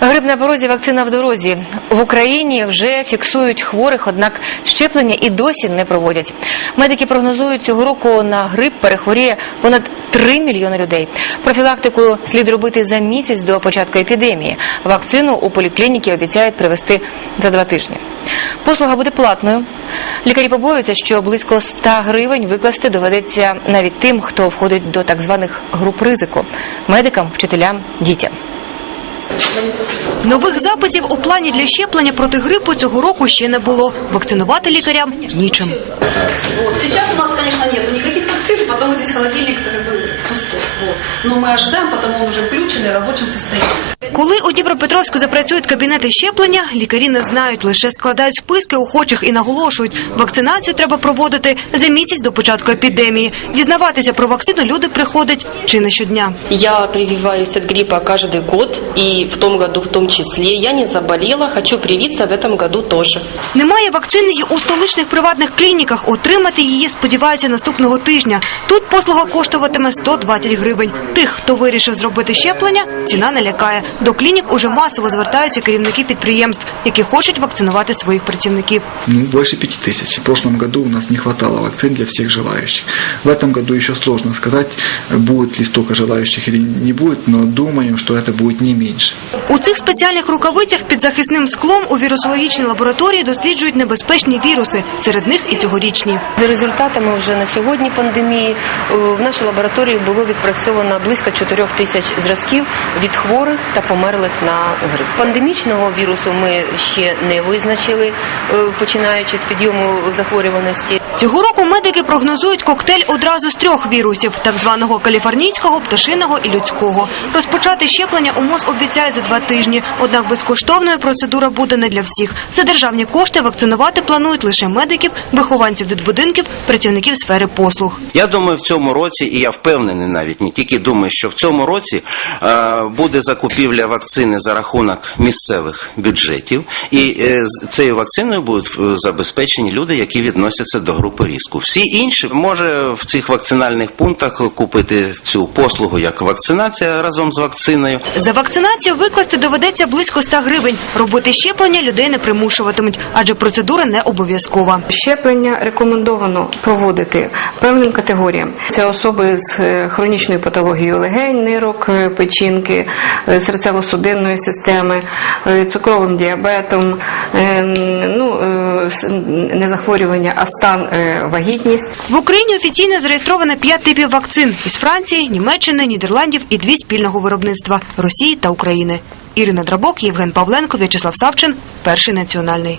Грип на порозі, вакцина в дорозі. В Україні вже фіксують хворих, однак щеплення і досі не проводять. Медики прогнозують, цього року на грип перехворіє понад 3 мільйони людей. Профілактику слід робити за місяць до початку епідемії. Вакцину у поліклініки обіцяють привезти за два тижні. Послуга буде платною. Лікарі побоюються, що близько 100 гривень викласти доведеться навіть тим, хто входить до так званих груп ризику медикам, вчителям, дітям. Нових записів у плані для щеплення проти грипу цього року ще не було. Вакцинувати лікарям нічим. Зараз у нас, конечно, немає потому здесь холодильник как бы пустой. Вот. Но мы ожидаем, потому он уже включенный в рабочем состоянии. Коли у Дніпропетровську запрацюють кабінети щеплення, лікарі не знають, лише складають списки охочих і наголошують, вакцинацію треба проводити за місяць до початку епідемії. Дізнаватися про вакцину люди приходять чи не щодня. Я прививаюсь от гриппа каждый год, и в том году в том числе. Я не заболела, хочу привиться в этом году тоже. Немає вакцини й у столичних приватних клініках. Отримати її сподіваються наступного тижня. Тут послуга коштуватиме 120 гривень. Тих, хто вирішив зробити щеплення, ціна не лякає. До клінік уже масово звертаються керівники підприємств, які хочуть вакцинувати своїх працівників. Ну, больше пяти тысяч. В прошлом году у нас не хватало вакцин для всех желающих. В этом году еще сложно сказать, будет ли столько желающих или не будет, но думаем, что это будет не меньше. У цих спеціальних рукавицях під захисним склом у вірусологічній лабораторії досліджують небезпечні віруси. Серед них і цьогорічні. За результатами вже на сьогодні пандемії е, в нашій лабораторії було відпрацьовано близько 4 тисяч зразків від хворих та померлих на грип. Пандемічного вірусу ми ще не визначили, е, починаючи з підйому захворюваності. Цього року медики прогнозують коктейль одразу з трьох вірусів: так званого каліфорнійського, пташиного і людського. Розпочати щеплення у МОЗ обіцяють за два тижні. Однак безкоштовною процедура буде не для всіх. За державні кошти вакцинувати планують лише медиків, вихованців дитбудинків, працівників сфери послуг. Я думаю, в цьому році, і я впевнений навіть не тільки думаю, що в цьому році е, буде закупівля вакцини за рахунок місцевих бюджетів, і е, з цією вакциною будуть е, забезпечені люди, які відносяться до групи ризику. Всі інші може в цих вакцинальних пунктах купити цю послугу як вакцинація разом з вакциною. За вакцинацію викласти доведеться близько 100 гривень. Робити щеплення людей не примушуватимуть, адже процедура не обов'язкова. Щеплення рекомендовано проводити певним категоріям. Це особи з е, хронічною патологією легень, нирок, е, печінки, е, серцево-судинної системи, цукровим діабетом, ну, не захворювання, а стан вагітність. В Україні офіційно зареєстровано п'ять типів вакцин із Франції, Німеччини, Нідерландів і дві спільного виробництва Росії та України. Ірина Драбок, Євген Павленко, В'ячеслав Савчин, перший національний.